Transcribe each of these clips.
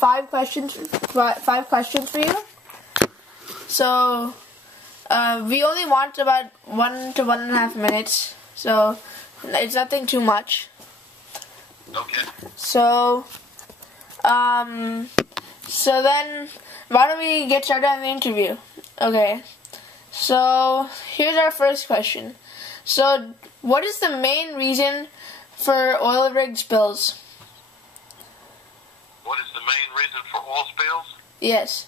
five questions for you. So we only want about 1 to 1.5 minutes. So it's nothing too much. Okay. So then why don't we get started on the interview? Okay. So here's our first question. So what is the main reason for oil rig spills? What is the main reason for oil spills? Yes.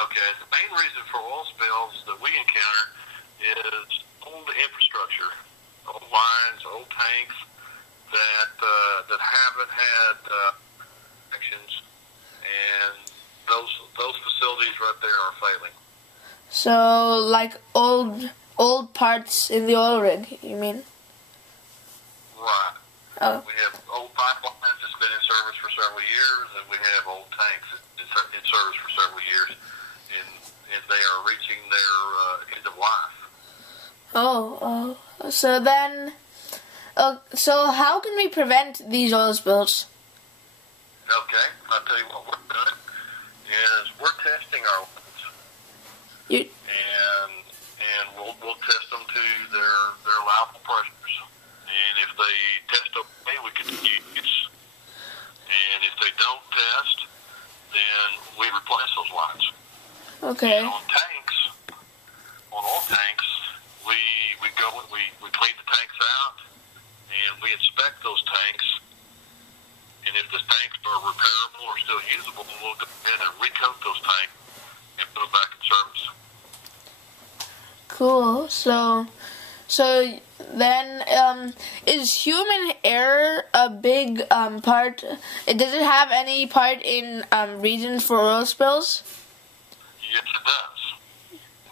Okay, the main reason for oil spills that we encounter is old infrastructure, old lines, old tanks that haven't had actions, and those facilities right there are failing. So like old parts in the oil rig, you mean? Right. Oh. We have old pipelines that's been in service for several years, and we have old tanks in service for several years, and they are reaching their end of life. Oh. So then, so how can we prevent these oil spills? Okay, I'll tell you what we're doing is we're testing our lines, and we'll test them to their allowable pressures. And if they test okay, we can use. And if they don't test, then we replace those lines. Okay. And on oil tanks, we clean the tanks out, and we inspect those tanks. And if the tanks are repairable or still usable, we'll go ahead and recoat those tanks and put them back in service. Cool. So then, is human error a big part? Does it have any part in reasons for oil spills? Yes, it does.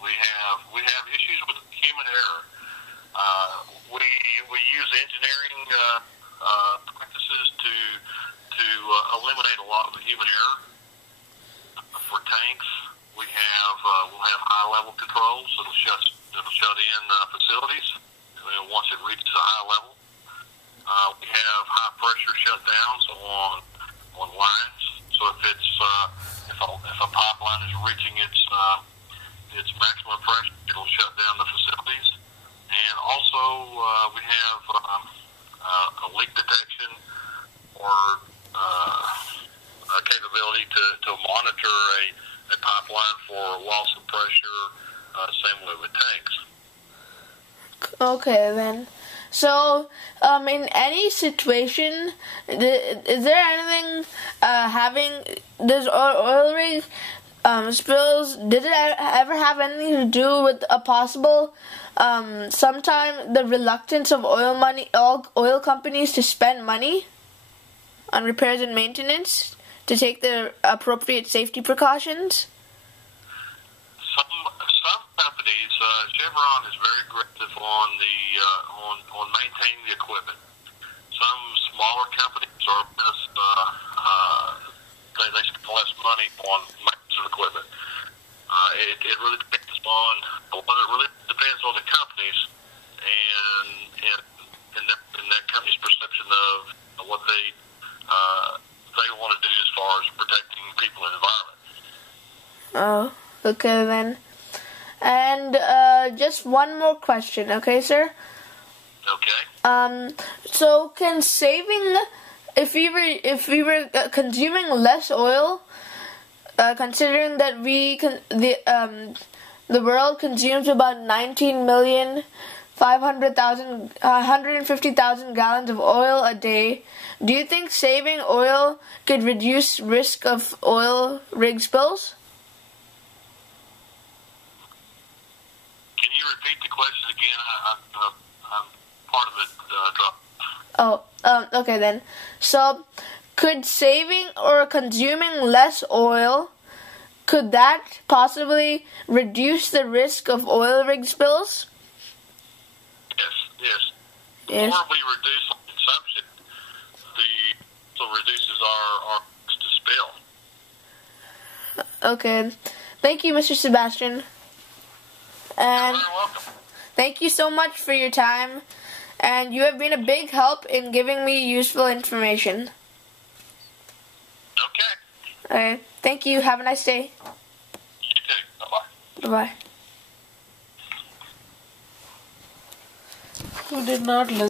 We have issues with human error. We use engineering practices to eliminate a lot of the human error. For tanks, we'll have high level controls that'll shut in facilities once it reaches a high level. We have high pressure shutdowns on lines. So if a pipeline is reaching its maximum pressure, it'll shut down the facilities. And also we have a leak detection or a capability to monitor a pipeline for loss of pressure. Same way with tanks. Okay, then. So, in any situation, is there anything does oil rig spills, did it ever have anything to do with a possible, sometime the reluctance of oil companies to spend money on repairs and maintenance to take the appropriate safety precautions? Some companies, Chevron is very aggressive on maintaining the equipment. Some smaller companies are less, they spend less money on maintenance of equipment. It really depends on the companies and that company's perception of what they want to do as far as protecting people and the environment. Oh, okay then. And just one more question, okay, sir? Okay. So can saving, if we were consuming less oil, considering that the world consumes about 150,000 gallons of oil a day, do you think saving oil could reduce risk of oil rig spills? Can you repeat the question again? I'm part of it dropped. Oh, okay then. So, could saving or consuming less oil, could that possibly reduce the risk of oil rig spills? Yes. The Yes. more we reduce consumption, the reduces our risk to spill. Okay. Thank you, Mr. Sebastian. And You're welcome. thank you so much for your time. And you have been a big help in giving me useful information. Okay. Okay. Thank you. Have a nice day. You too. Bye-bye. Bye-bye. Who did not listen?